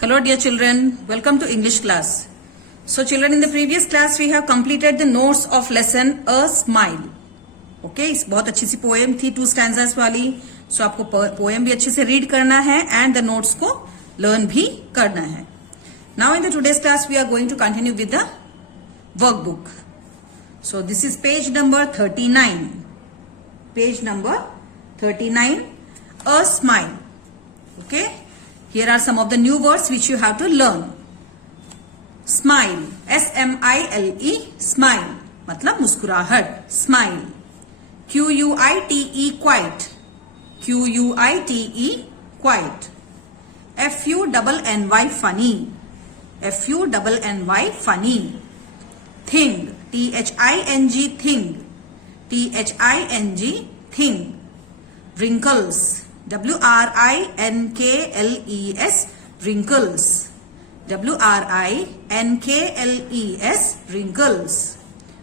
Hello dear children, welcome to English class. So children, in the previous class we have completed the notes of lesson A Smile. Okay, इस बहुत अच्छी सी poem थी 2 stanzas वाली. So आपको poem भी अच्छे से रीड करना है and the notes को लर्न भी करना है. Now in the today's class we are going to continue with the workbook. So this is page number 39. Page number 39, A Smile. Okay. Here are some of the new words which you have to learn. Smile, S-M-I-L-E, smile, मतलब मुस्कुराहट, smile. Q-U-I-T-E, quiet, Q-U-I-T-E, quiet. F-U-N-N-Y, funny, F-U-N-N-Y, funny. Thing, T-H-I-N-G, thing, T-H-I-N-G, thing. Wrinkles, W-R-I-N-K-L-E-S, wrinkles, W-R-I-N-K-L-E-S, wrinkles.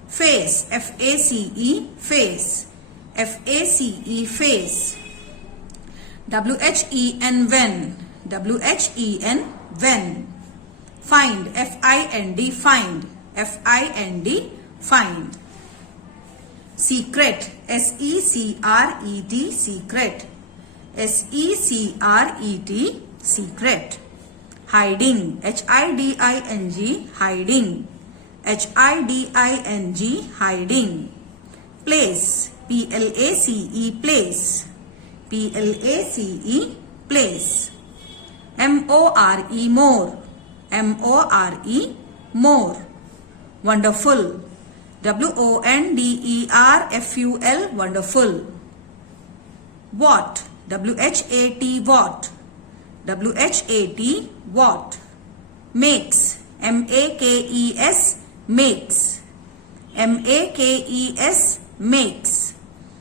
Face, F-A-C-E, face, F-A-C-E, face. W-H-E-N, when, W-H-E-N, when. Find, F-I-N-D, find, F-I-N-D, find. Secret, S-E-C-R-E-T, secret, S-E-C-R-E-T, secret. Hiding, H-I-D-I-N-G, hiding, H-I-D-I-N-G, hiding. Place, P-L-A-C-E, place, P-L-A-C-E, place. M-O-R-E, more, M-O-R-E, more. Wonderful, W-O-N-D-E-R-F-U-L, wonderful. What, W-H-A-T, what, W-H-A-T, what. Makes, M-A-K-E-S, makes, M-A-K-E-S, makes.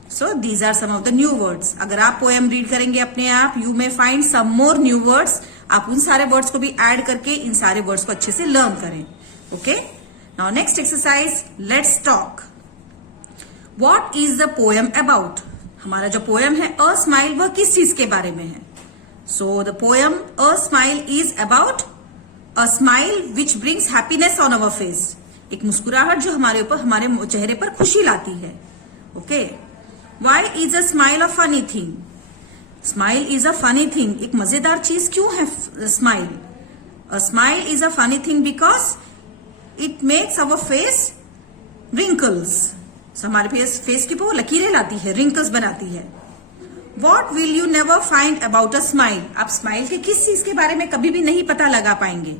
So these are some of the new words. अगर आप poem read करेंगे अपने आप, you may find some more new words. आप उन सारे words को भी ऐड करके इन सारे वर्ड्स को अच्छे से लर्न करें. Okay, now next exercise, let's talk. What is the poem about? हमारा जो पोएम है अ स्माइल, वह किस चीज के बारे में है? So the poem a smile is about a smile which brings happiness on our face. एक मुस्कुराहट जो हमारे ऊपर, हमारे चेहरे पर खुशी लाती है. Okay, why is a smile a funny thing? Smile is a funny thing. एक मजेदार चीज क्यों है smile? A smile is a funny thing because it makes our face wrinkles. हमारे फेस के ऊपर लकीरें लाती है, रिंकल्स बनाती है. What will you never find about a smile? आप स्माइल के किस चीज के बारे में कभी भी नहीं पता लगा पाएंगे.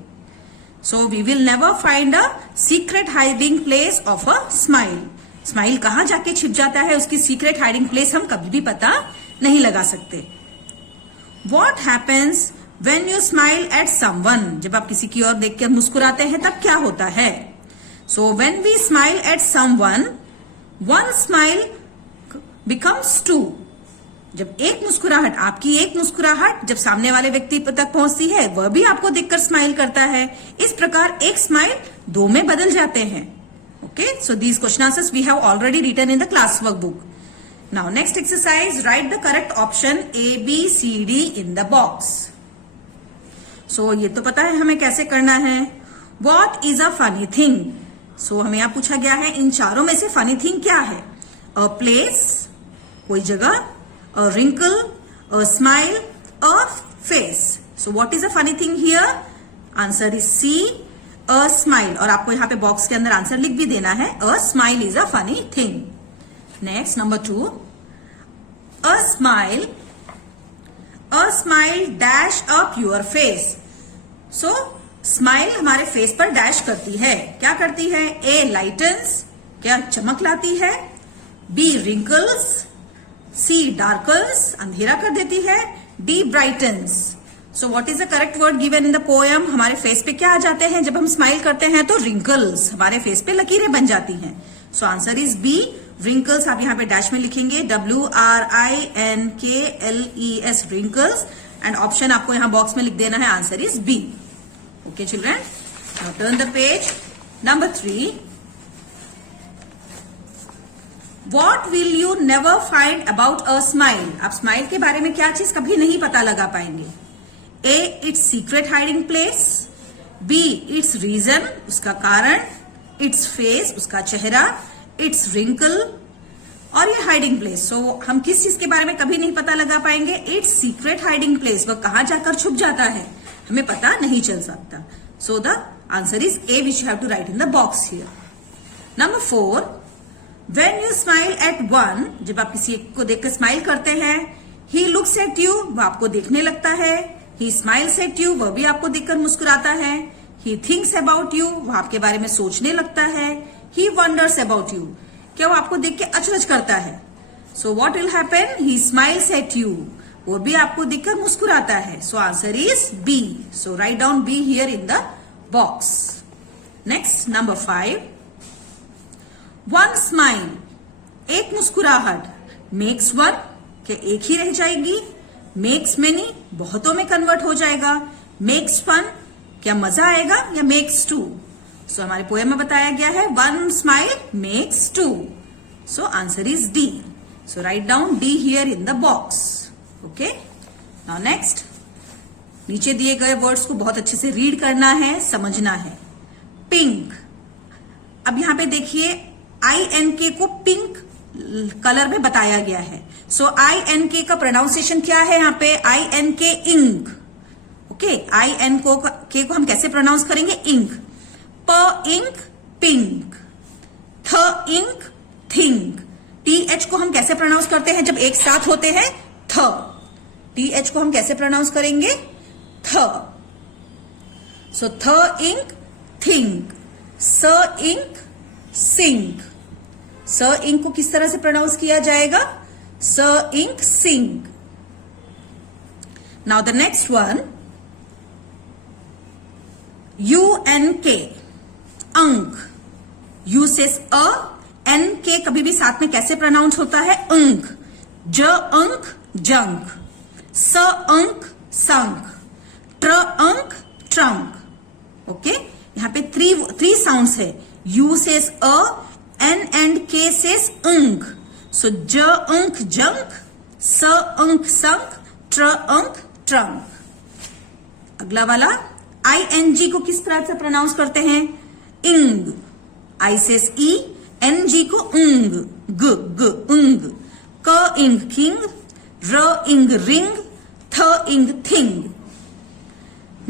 So we will never find a secret hiding place of a smile. Smile कहाँ जाके छिप जाता है, उसकी सीक्रेट हाइडिंग प्लेस हम कभी भी पता नहीं लगा सकते. What happens when you smile at someone? जब आप किसी की ओर देखकर मुस्कुराते हैं तब क्या होता है? So when we smile at someone, one smile becomes two. जब एक मुस्कुराहट, आपकी एक मुस्कुराहट जब सामने वाले व्यक्ति तक पहुंचती है, वह भी आपको देखकर स्माइल करता है. इस प्रकार एक स्माइल 2 में बदल जाते हैं. Okay, so these question answers we have already written in the class workbook. Now next exercise, write the correct option A, B, C, D in the box. So ये तो पता है हमें कैसे करना है. What is a funny thing? So हमें यहां पूछा गया है इन चारों में से फनी थिंग क्या है? अ प्लेस, कोई जगह, a wrinkle, a smile, a face. So what is a funny thing here? Answer is C, a smile. और आपको यहाँ पे बॉक्स के अंदर आंसर लिख भी देना है. A smile is a funny thing. Next, number 2. A smile dash up your face. So smile हमारे फेस पर डैश करती है. क्या करती है? A lightens, क्या चमक लाती है. B wrinkles, C darkens, अंधेरा कर देती है. D brightens. So what is the correct word given in the poem? हमारे फेस पे क्या आ जाते हैं जब हम स्माइल करते हैं? तो wrinkles, हमारे फेस पे लकीरें बन जाती हैं. So answer is B, wrinkles. आप यहाँ पे डैश में लिखेंगे W-R-I-N-K-L-E-S, wrinkles. एंड ऑप्शन आपको यहाँ बॉक्स में लिख देना है. Answer is B. Okay children, now turn the page. Number 3. What will you never find about a smile? आप स्माइल के बारे में क्या चीज कभी नहीं पता लगा पाएंगे? A it's secret hiding place, B it's reason उसका कारण, इट्स फेस उसका चेहरा, इट्स रिंकल और ये हाइडिंग प्लेस। सो हम किस चीज के बारे में कभी नहीं पता लगा पाएंगे, इट्स सीक्रेट हाइडिंग प्लेस, वह कहां जाकर छुप जाता है हमें पता नहीं चल सकता। So the answer is A which you have to write in the box here. Number 4, when you smile at one, जब आप किसी एक को देखकर स्माइल करते हैं, ही लुक्स एट यू, वह आपको देखने लगता है, ही स्माइल्स एट यू, वह भी आपको देखकर मुस्कुराता है, ही थिंक्स अबाउट यू, वह आपके बारे में सोचने लगता है, ही वंडर्स अबाउट यू, क्या वो आपको देख के अचरज करता है। So what will happen, he smiles at you, वो भी आपको देखकर मुस्कुराता है। So answer is B. So write down B here in the box. Next number 5, one smile, एक मुस्कुराहट, मेक्स वन, क्या एक ही रह जाएगी, मेक्स मेनी, बहुतों में कन्वर्ट हो जाएगा, मेक्स फन, क्या मजा आएगा, या मेक्स टू। सो हमारे पोएम में बताया गया है one smile makes two. So answer is D. So write down D here in the box. Okay, now next, नीचे दिए गए वर्ड्स को बहुत अच्छे से रीड करना है, समझना है। पिंक, अब यहां पे देखिए INK को पिंक कलर में बताया गया है। सो INK का प्रोनाउंसिएशन क्या है यहाँ पे, INK इंक। ओके, INK को हम कैसे प्रोनाउंस करेंगे, इंक। प इंक पिंक, थ इंक थिंक। TH को हम कैसे प्रोनाउंस करते हैं जब एक साथ होते हैं, थ। TH को हम कैसे प्रोनाउंस करेंगे, th. So th ink think, s ink sink. S ink को किस तरह से प्रोनाउंस किया जाएगा, s ink sink. Now the next one, UNK अंक। यू से अ, NK कभी भी साथ में कैसे प्रोनाउंस होता है, अंक। ज अंक जंक, स अंक संक, ट्र अंक ट्रंक। ओके, यहां पे थ्री साउंड्स है, you say a, N and K से अंक। सो ज अंक जंक, स अंक संक, ट्र अंक ट्रंक। अगला वाला ING को किस तरह से प्रोनाउंस करते हैं, इंग। I से ई, NG को उंग, ग ग उंग। क इंग किंग, र इंग रिंग, थ इंग थिंग।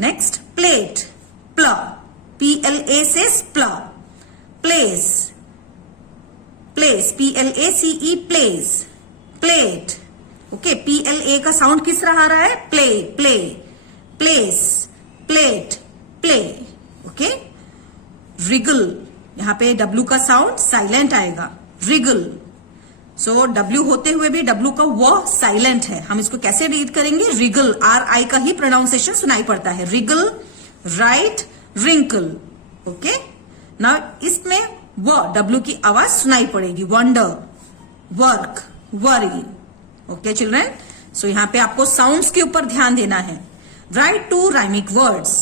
नेक्स्ट प्लेट, प्ल, PLA से प्ल। Place, place, PLACE place, plate. Okay, PLA का साउंड किस तरह आ रहा है, play play, place plate play. Okay, Regal, यहां पे W का साउंड साइलेंट आएगा, रिगल। सो W होते हुए भी W का वो साइलेंट है, हम इसको कैसे रीड करेंगे, रिगल। RI का ही प्रोनाउंसिएशन सुनाई पड़ता है, wriggle, write, wrinkle. Okay, now इसमें वो W की आवाज सुनाई पड़ेगी, wonder, work, worry. Okay children, so यहां पे आपको साउंड्स के ऊपर ध्यान देना है। Write 2 rhyming words.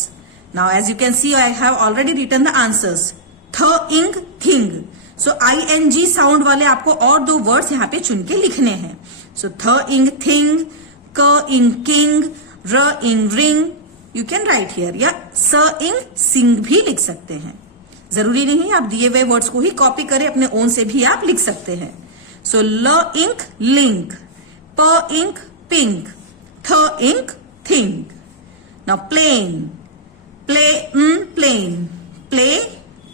Now as you can see I have already written the answers. th ing thing. So ING sound वाले आपको और 2 वर्ड्स यहाँ पे चुन के लिखने हैं। So th ing thing, k ing king, r ing ring. You can write here. या s ing sing भी लिख सकते हैं, जरूरी नहीं आप दिए हुए वर्ड्स को ही कॉपी करें, अपने ओन से भी आप लिख सकते हैं। So l ink link, p ink pink, th ink think. Now plane, play, plane, play,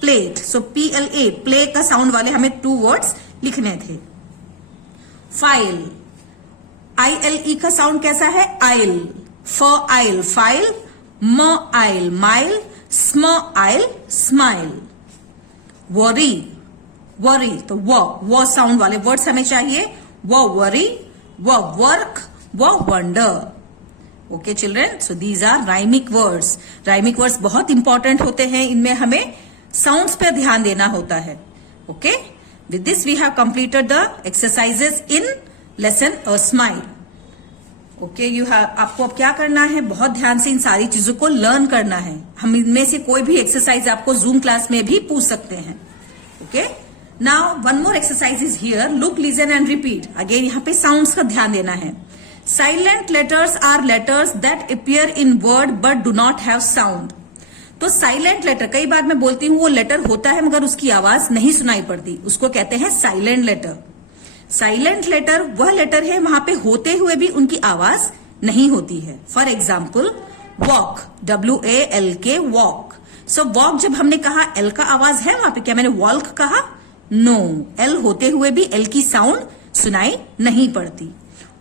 plate. So PLA, play का साउंड वाले हमें 2 वर्ड्स लिखने थे। फाइल, ILE का साउंड कैसा है, आइल। फ आइल फाइल, म आइल माइल, स्म आइल स्माइल। वरी, वरी, तो वो साउंड वाले वर्ड्स हमें चाहिए, वो वरी, वो वर्क, वो wonder. Okay children, so these are rhymic words. Rhymic words बहुत इंपॉर्टेंट होते हैं, इनमें हमें साउंड्स पे ध्यान देना होता है। Okay, with this we have completed the exercises in lesson a smile. Okay, आपको अब क्या करना है, बहुत ध्यान से इन सारी चीजों को लर्न करना है। हम इनमें से कोई भी एक्सरसाइज आपको जूम क्लास में भी पूछ सकते हैं। Okay, now one more exercise is here, look, listen and repeat. Again यहाँ पे साउंड्स का ध्यान देना है। Silent letters are letters that appear in word but do not have sound. तो साइलेंट लेटर, कई बार मैं बोलती हूं वो लेटर होता है मगर उसकी आवाज नहीं सुनाई पड़ती, उसको कहते हैं साइलेंट लेटर। साइलेंट लेटर वह लेटर है वहां पे होते हुए भी उनकी आवाज नहीं होती है। For example walk, WALK, walk. So walk जब हमने कहा एल का आवाज है वहां पे, क्या मैंने वॉल्क कहा? नो, एल होते हुए भी एल की साउंड सुनाई नहीं पड़ती।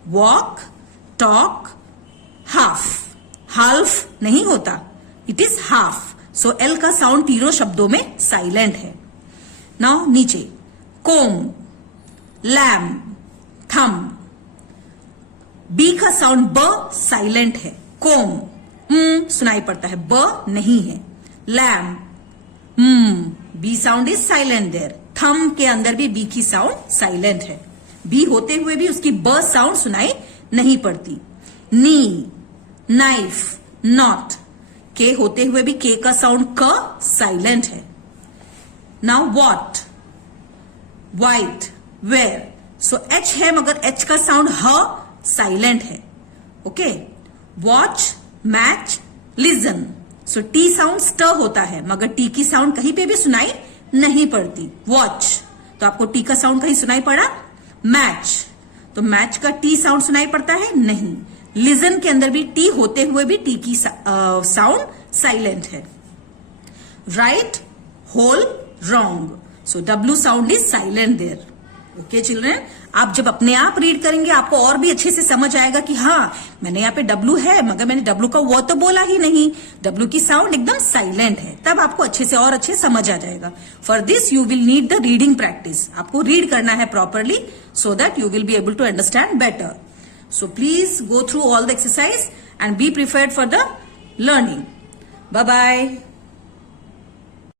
वॉक, टॉक, हाफ, हाल्फ नहीं होता, it is half. So L का साउंड तीनों शब्दों में साइलेंट है। नाउ नीचे कोम, लैम, थम। बी का साउंड ब साइलेंट है। कोम सुनाई पड़ता है, ब नहीं है। Lamb, B sound is silent there. Thumb के अंदर भी बी की साउंड साइलेंट है, बी होते हुए भी उसकी ब साउंड सुनाई नहीं पड़ती। नी, नाइफ, नॉट, के होते हुए भी के का साउंड क साइलेंट है। Now what, white, where. So H है मगर एच का साउंड ह साइलेंट है। Okay, watch, match, listen. So T sound स्ट होता है मगर टी की साउंड कहीं पे भी सुनाई नहीं पड़ती। वॉच, तो आपको टी का साउंड कहीं सुनाई पड़ा? मैच, तो मैच का टी साउंड सुनाई पड़ता है? नहीं। लिजन के अंदर भी टी होते हुए भी टी की साउंड साइलेंट है। Write, whole, wrong. So W sound is silent there. Okay children, आप जब अपने आप रीड करेंगे आपको और भी अच्छे से समझ आएगा कि हाँ मैंने यहाँ पे डब्ल्यू है मगर मैंने डब्ल्यू का वो तो बोला ही नहीं, डब्ल्यू की साउंड एकदम साइलेंट है। तब आपको अच्छे से और अच्छे समझ आ जाएगा। For this you will need the reading practice. आपको रीड करना है properly so that you will be able to understand better. So please go through all the exercise and be prepared for the learning. Bye bye.